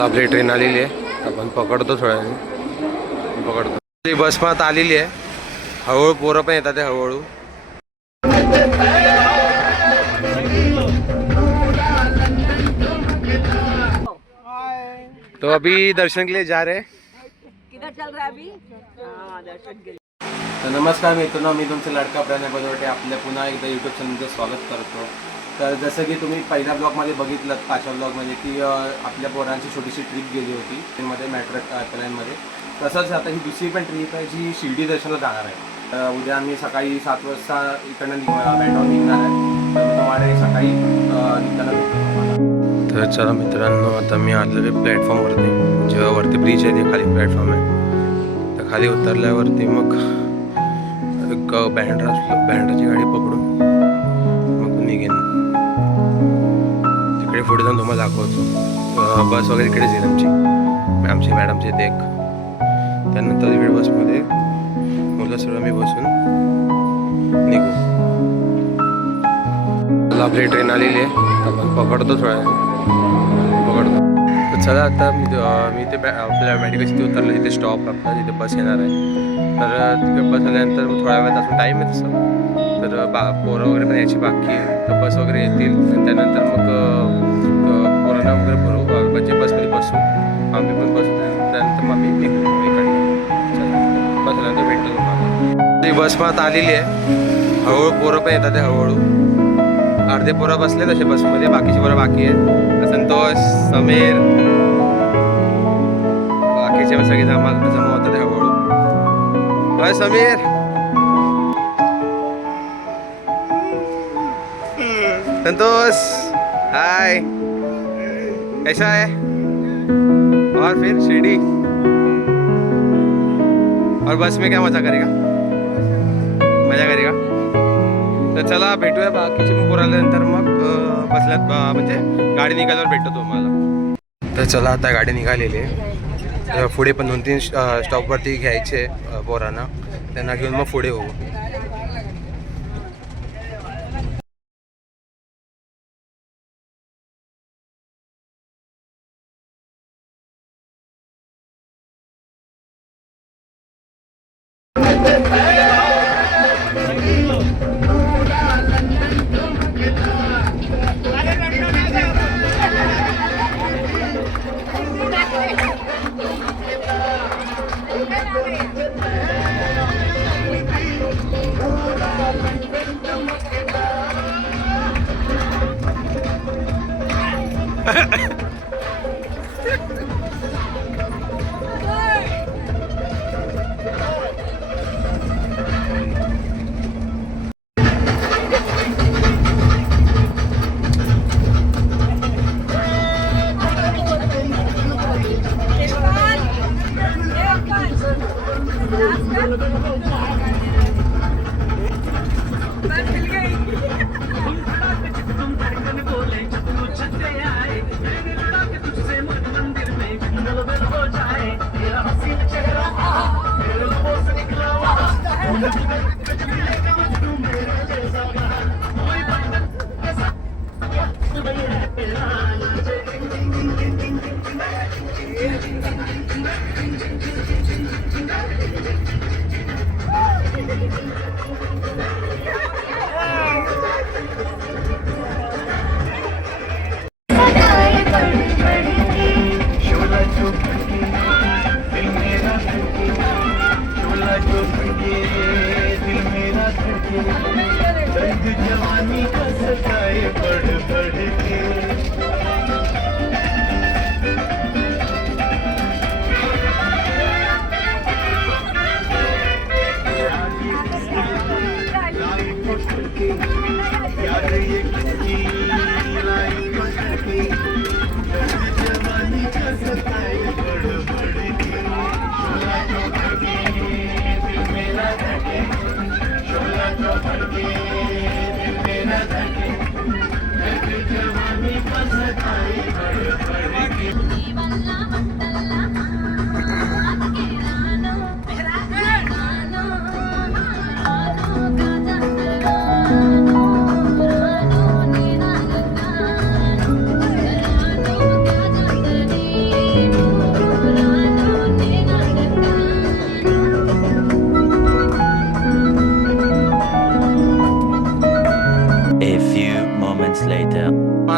आपली ट्रेन आलेली आहे, आपण पकडतो थोड्या वेळाने पकडतो. बस पण आता आलेली आहे, हळूहळू पोरं पण येतात हळूहळू. तो अभी दर्शन के लिए जा रहे हैं. किधर चल रहा है अभी? दर्शन के लिए. तर नमस्कार मित्रांनो, मी तुमचा लाडका प्रणय बदवटे आपल्या पुन्हा एकदा यूट्यूब चॅनलचं स्वागत करतो. तर जसं की तुम्ही पहिल्या ब्लॉगमध्ये बघितलं, पाचव्या ब्लॉगमध्ये की आपल्या पोरांची छोटीशी ट्रिप गेली होती ट्रेनमध्ये, मेट्रो प्लॅनमध्ये. तसंच आता ही दुसरी पण ट्रिप आहे जी शिर्डी दर्शनला जाणार आहे. उद्या आम्ही सकाळी 7 वाजता इकडनं बँडवर निघणार आहे. तर मी तुम्हाला सकाळी निघताना भेटतो. तर चला मित्रांनो, आता मी आलेलो आहे प्लॅटफॉर्मवरती. जेव्हा वरती ब्रिज आहे ते खाली प्लॅटफॉर्म आहे. तर खाली उतरल्यावरती मग एक बँड्राची गाडी पकडून मग निघेन. तिकडे पुढे जाऊन तुम्हाला दाखवतो. बस वगैरे इकडेच येईल आमची मॅडमची इथे एक. त्यानंतर इकडे बसमध्ये मुलं सर्व आम्ही बसून निघू. आपली ट्रेन आलेली आहे, आपण पकडतो थोड्या पकडतो. तर चला आता मी ते आपल्या मेडिकल तिथे उतरलं, तिथे स्टॉप आपला तिथे बस येणार आहे. तर तिकडे बस आल्यानंतर मग थोड्या वेळात असून टाईम आहे तसं. तर पोरं वगैरे पण यायची बाकी आहे. तर बस वगैरे येतील आणि त्यानंतर मग पोरांना वगैरे भरू, म्हणजे बसमध्ये बसू, आम्ही पण बसू. त्यानंतर मग आम्ही निघू इकडनं. बस आल्यानंतर भेटतो तुम्हाला. ती बस पण आता आलेली आहे, हळूहळू पोरं पण येतात हळूहळू. अर्धे पोरं बसले तसे बसमध्ये, बाकीची पोरं बाकी आहेत. संतोष, समीर, बाकीचे सगळे जमा होतात हळूहळू. हाय समीर, संतोष, हाय, कैसा है? और फिर शिरडी और बस में क्या मजा करेगा? मजा करेगा. तर चला भेटूया बाकीचे मग पोराल्यानंतर. मग बसल्यात म्हणजे गाडी निघाल्यावर भेटतो तुम्हाला. तर चला आता गाडी निघालेली आहे. पुढे पण 2-3 स्टॉपवरती घ्यायचे पोरांना, त्यांना घेऊन मग पुढे होऊ.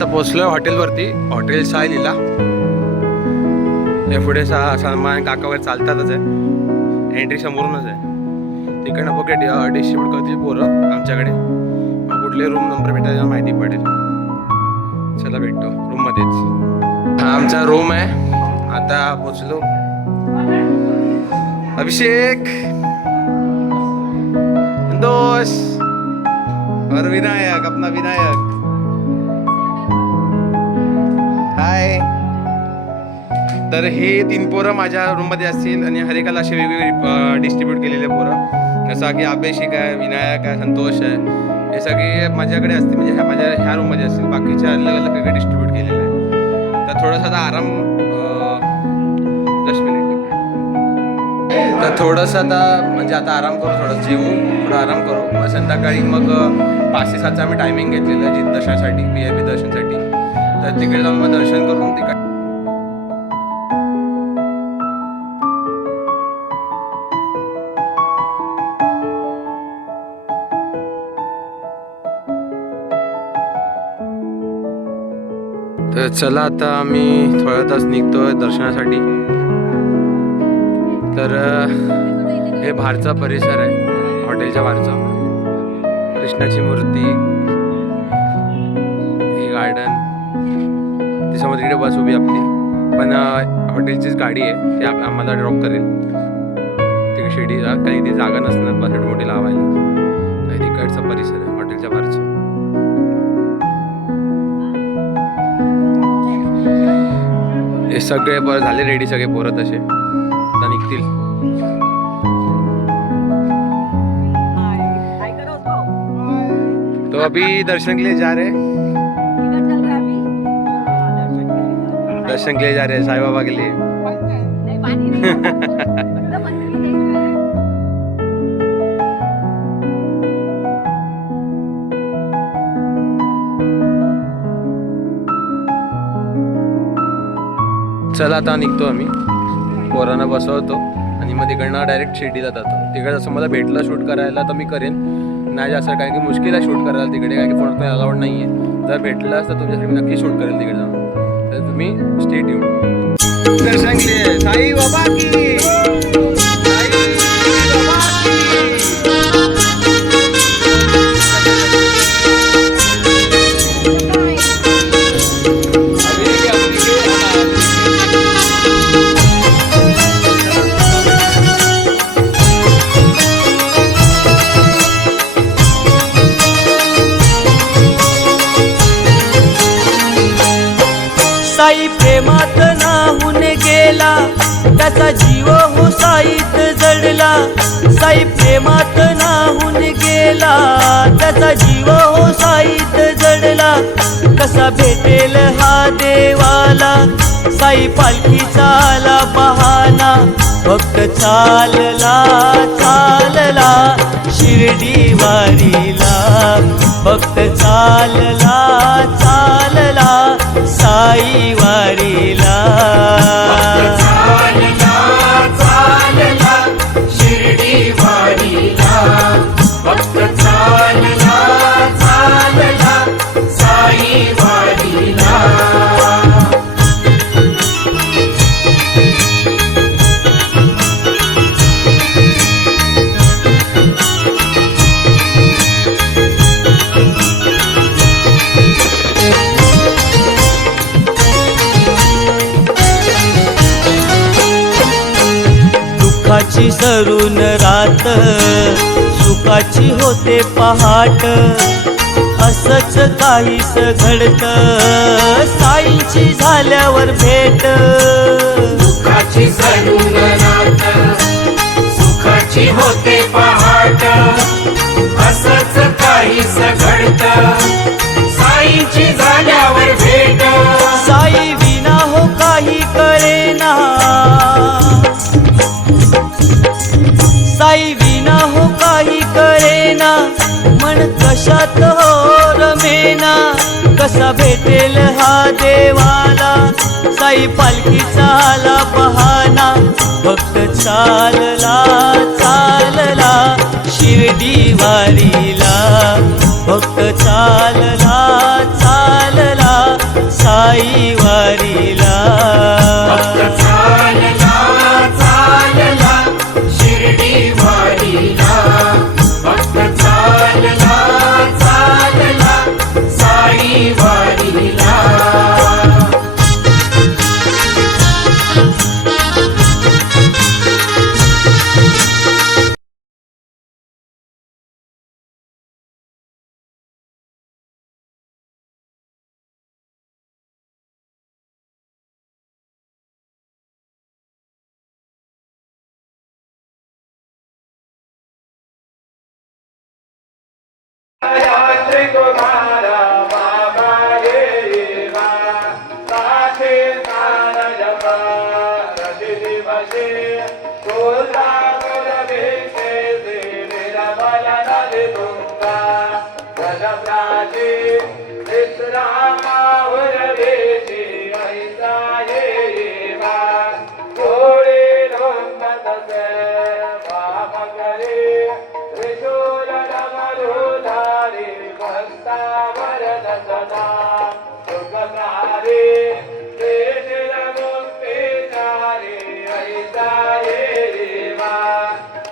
आता पोहोचलोय हॉटेलवरती, हॉटेल सायलीला. हे पुढे सलमान काकावर चालतातच आहे, एंट्री समोरूनच आहे. तिकडनं बघे डिस्ट्रीब्यूट करतील पोरं आमच्याकडे. मग कुठले रूम नंबर भेटायला माहिती पडेल. चला भेटतो रूममध्येच. हा आमचा रूम आहे. आता पोचलो. अभिषेक दोस्त और विनायक, अपना विनायक. हाय. तर हे 3 पोरं माझ्या रूममध्ये असतील आणि हर एकाला असे वेगवेगळे डिस्ट्रीब्यूट केलेले पोरं. जसं की अभिषेक आहे, विनायक आहे, संतोष आहे. हे सगळे माझ्याकडे असतील, म्हणजे माझ्या ह्या रूममध्ये असतील. बाकीचे अलग अलग वेगळे डिस्ट्रीब्यूट केलेले आहे. तर थोडासा आता आराम 10 मिनिट. तर थोडंसं आता म्हणजे आता आराम करू, थोडं जेवू, थोडं आराम करू. मग संध्याकाळी मग 5 ते 7चं आम्ही टायमिंग घेतलेलं आहे जित दर्शनासाठी, VIP दर्शनसाठी. तर तिकडे जाऊन मग दर्शन करून तिकडे तर चला आता आम्ही थोड्या तास निघतोय दर्शनासाठी. तर हे बाहेरचा परिसर आहे, हॉटेलच्या बाहेरचा. कृष्णाची मूर्ती, हे गार्डन, त्याच्यामध्ये तिकडे बस उभी आपली. पण हॉटेलचीच गाडी आहे, ते आम्हाला ड्रॉप करेल तिकडे शिर्डीला. काही ती जागा नसणार बस मोठी लावायला. तिकडचा परिसर आहे हॉटेलच्या बाहेरचा. हे सगळे बरं झाले रेडी, सगळे पोरं तसे आता निघतील. तो अभी दर्शन के लिए जा रहे, दर्शन के लिए जा रहे हैं साईं बाबा के लिए. चला आता निघतो आम्ही. पोरांना बसवतो आणि मग तिकडनं डायरेक्ट शिर्डीला जातो. तिकडे जसं मला भेटलं शूट करायला तर मी करेन, नाही असं काय की मुश्किल आहे शूट करायला तिकडे, काय की फोन पण अलाउड नाही आहे. जर भेटलं तर तुमच्यासाठी मी नक्की शूट करेल तिकडे जाऊन. तर तुम्ही स्टे ट्यून. दर्शन घे साई बाबा की, साई बाबा की. साई प्रेमात नाहून गेला, त्याचा जीव हुसाईत जडला. साई प्रेमात नाहून गेला, त्याचा जीव हुसाईत जडला. कसा भेटेल हा देवाला, साई पालखीचा आला बहाना. फक्त चालला चालला शिर्डी वारीला, फक्त चालला चालला साई वारीला. चालला चालला शिर्डी वारीला, फक्त चालला चालला साई वारीला. दुःखाची सरून रात, सुखाची होते पहाट. असंच काहीच घडत, साईंची झाल्यावर भेट. दुःखाची सरून रात, सुखाची होते पहाट. असंच काहीच घडत, साईंची झाल्यावर भेट. साई विना हो काही कळेना, साई विना हो काही कळेना. मन कशात हो रमेना, कसा भेटेल हा देवाला. साई पालखीचा आला बहाना, फक्त चालला चालला शिर्डी वारीला, फक्त चालला चालला पायी वारीला. भक्त चालला चालला शिर्डी वारीला. भक्त चालला चालला साई वारीला. श्री कुमारा बाबा येवा साथे स्नान जपा रति दिवसे कोल्हापुरभिषे श्रीनिर्मल नदी तुंगा गजप्राची विश्रामावरवेशी ऐसा येवा कोळी लोकतसे वाम करे त्रिशूल डमरुधारी भक्तावरद सदा सुखकारी श्रीनिर्मुक्तिचारी ऐसा येवा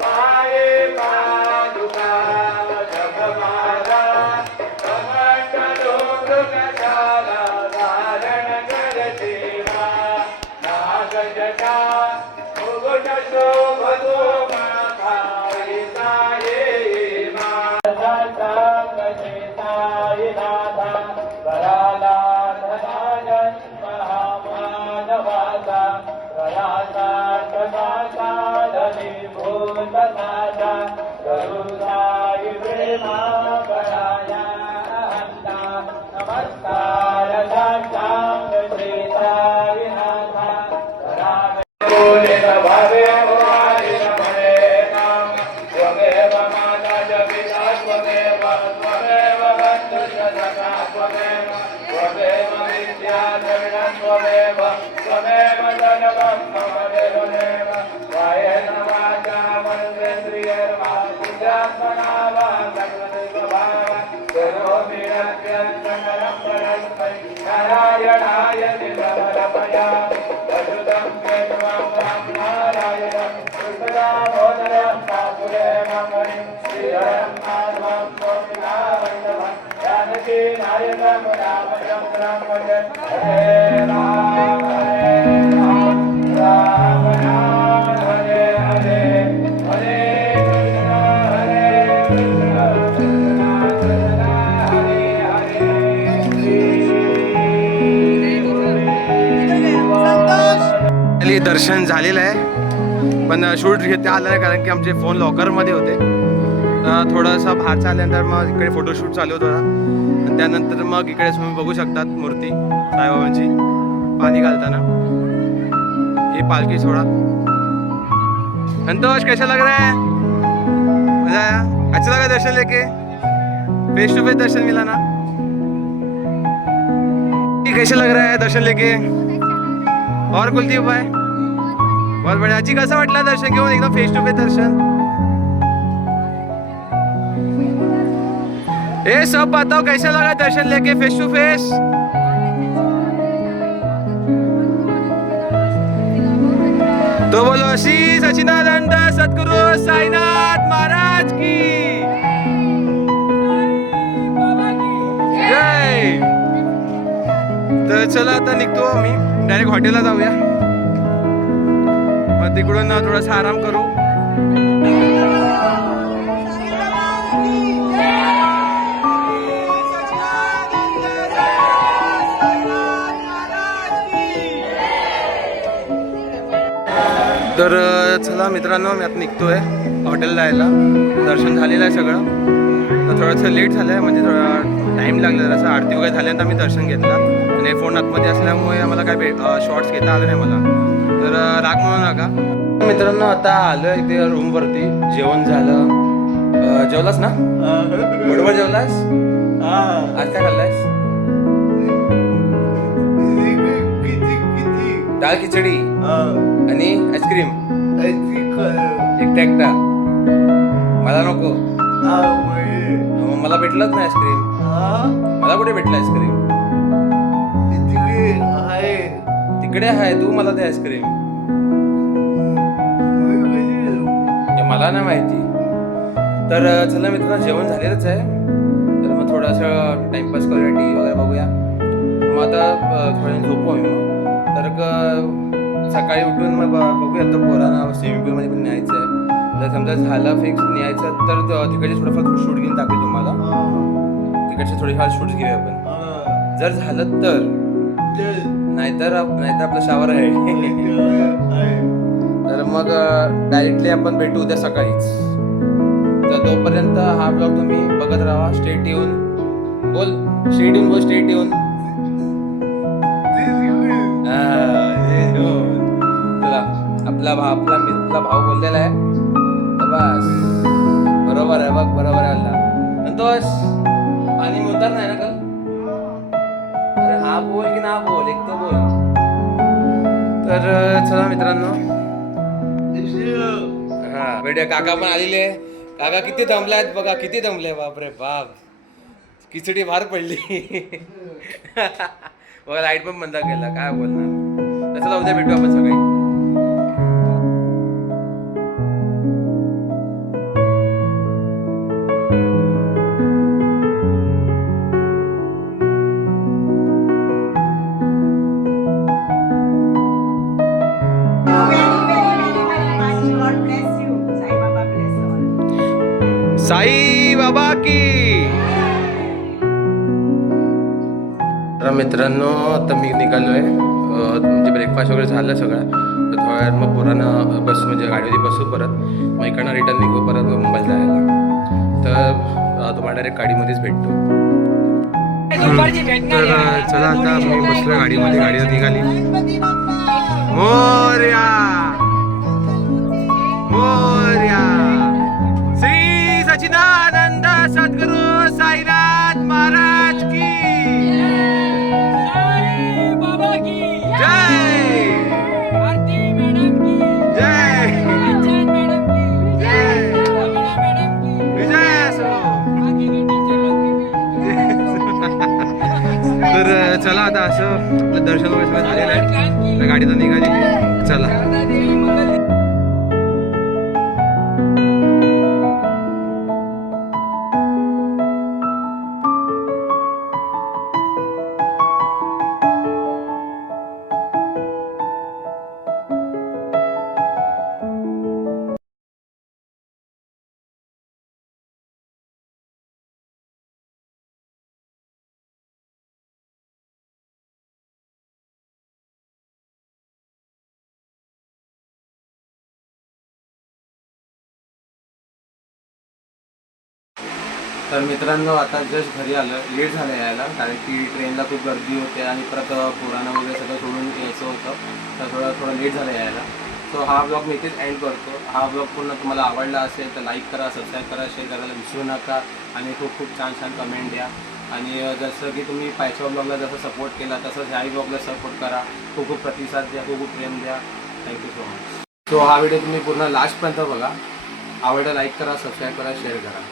पाये पादुका जपमाला कमंडलो मृगशाला धारण करतेवा नागजटा मुकुट शोभतो माथा ऐसा येवा नारायणाय निरमलमया वसुदं केशवं रामनारायणं कृष्णदामोदरं काकुलेमणिं श्रीहरं माधवं गोपिनावल्लभं जानकी नायकं रामचन्द्रं भजे हरे राम राम राम हरे हरे हरे कृष्ण कृष्ण कृष्ण हरे हरे दर्शन झालेलं आहे पण शूट घेता आलं नाही कारण की आमचे फोन लॉकरमध्ये होते. तर थोडंसं बाहेर चालल्यानंतर मग इकडे फोटोशूट चालू होता आणि त्यानंतर मग इकडे तुम्ही बघू शकतात मूर्ती साईबाबांची पाणी घालताना. ही पालखी सोडा. संतोष कैसा लग रहा है? मजा आया? अच्छा लगा दर्शन लेके? फेस टू फेस दर्शन मिला ना? कैसे लग रहा है दर्शन लेके? और कुलदीप भाई बहुत बढ़िया. आजी कसं वाटलं दर्शन घेऊन एकदम फेस टू फेस दर्शन? ए सब बताओ कैसा लगा दर्शन लेके फेस टू फेस? तो बोलो श्री सच्चिदानंद सद्गुरु साईनाथ महाराज की जय. तर चला आता निघतो आम्ही डायरेक्ट हॉटेलला जाऊया. मग तिकडून थोडासा आराम करू. तर चला मित्रांनो मी आता निघतोय हॉटेलला यायला. दर्शन झालेलं आहे सगळं. तर थोडंसं लेट झालं आहे म्हणजे थोडा टाईम लागला जसं आरती वगैरे झाल्यानंतर आम्ही दर्शन घेतलं आणि फोन आतमध्ये असल्यामुळे आम्हाला काय शॉर्ट्स घेता आले नाही मला. तर राग म्हणू नका. मित्रांनो आता आलो इथे रूमवरती. जेवण झालं. जेवलास ना? बरोबर जेवलास? आज काय खाल्लायस? डाळ खिचडी आणि आईस्क्रीम एकटा एकटा. मला नको. मला भेटलंच नाही आईस्क्रीम. मला कुठे भेटलं आईस्क्रीम? इकडे आहे, तू मला दे आईस्क्रीम. मला नाही माहिती. तर चला मित्रांनो, जेवण झालेलंच आहे. तर मग थोडंसं टाइमपास करूया, टी व्ही वगैरे बघूया. मग आता थोड्या झोपू आम्ही. मग तर सकाळी उठून मग बघूया. तर पोरांना स्विमिंग पूलमध्ये पण न्यायचं आहे. जर समजा झालं फिक्स न्यायचं तर तिकडचे थोडंफार शूट घेऊन टाकेल तुम्हाला. तिकडचे थोडेफार शूट्स घेऊया आपण. जर झालं तर, नाहीतर आपलं शावर आहे. तर मग डायरेक्टली आपण भेटू उद्या सकाळीच. तर तोपर्यंत हा ब्लॉग तुम्ही बघत राहा. स्टेट येऊन बोल, स्टेट येऊन. चला, आपला भाऊ बोललेला आहे. बस बरोबर आहे, बघ बरोबर आहे. संतोष, पाणी उतर नाही ना कल? अरे हा बोल की ना बोल, एक तो बोल. तर चला मित्रांनो, हा भेटूया. काका पण आलेले. काका किती दमलायत बघा, किती दमले. बापरे बाप, खिचडी बाहेर पडली. बघा, लाईट पण बंद केला. काय बोलणार. तसं उद्या भेटू आपण सकाळी. साई बाबा की. तर मित्रांनो, तर मी निघालोय. म्हणजे ब्रेकफास्ट वगैरे झालं सगळं. तर थोड्या वेळात मग पोरांना बस, म्हणजे गाडीमध्ये बसू परत. मग इकडनं रिटर्न निघू परत मुंबईला जायला. तर तुम्हाला डायरेक्ट गाडीमध्येच भेटतो. तर चला, आता मी बसलो गाडीमध्ये. गाडीवर निघाली. मोरया मोरया. श्री सच्चिदानंद सद्गुरु साईनाथ महाराज की बाबा की जय. आरती मैडम की जय. जय मैडम की जय. अमीना मैडम की विजय असो. बाकी के टीचर लोग की भी. तर चला, आता असं आपलं दर्शन वगैरे सगळं झालेलं आहे. तर गाडीतून निघाली. चला. देवी मंगल. तर मित्रांनो, आता जस्ट घरी आलं. लेट झालं यायला, कारण की ट्रेनला खूप गर्दी होते आणि परत पुराणा वगैरे सगळं सोडून यायचं होतं. तर थोडं लेट झालं यायला. सो हा ब्लॉग मी इथेच एंड करतो. हा ब्लॉग पूर्ण तुम्हाला आवडला असेल तर लाईक करा, सबस्क्राईब करा, शेअर करायला विसरू नका. आणि खूप खूप छान छान कमेंट द्या. आणि जसं की तुम्ही पायच्या ब्लॉगला जसं सपोर्ट केला तसंच ह्याही ब्लॉगला सपोर्ट करा. खूप खूप प्रतिसाद द्या, खूप खूप प्रेम द्या. Thank you so much. सो हा व्हिडिओ तुम्ही पूर्ण लास्टपर्यंत बघा. आवडला लाईक करा, सबस्क्राईब करा, शेअर करा.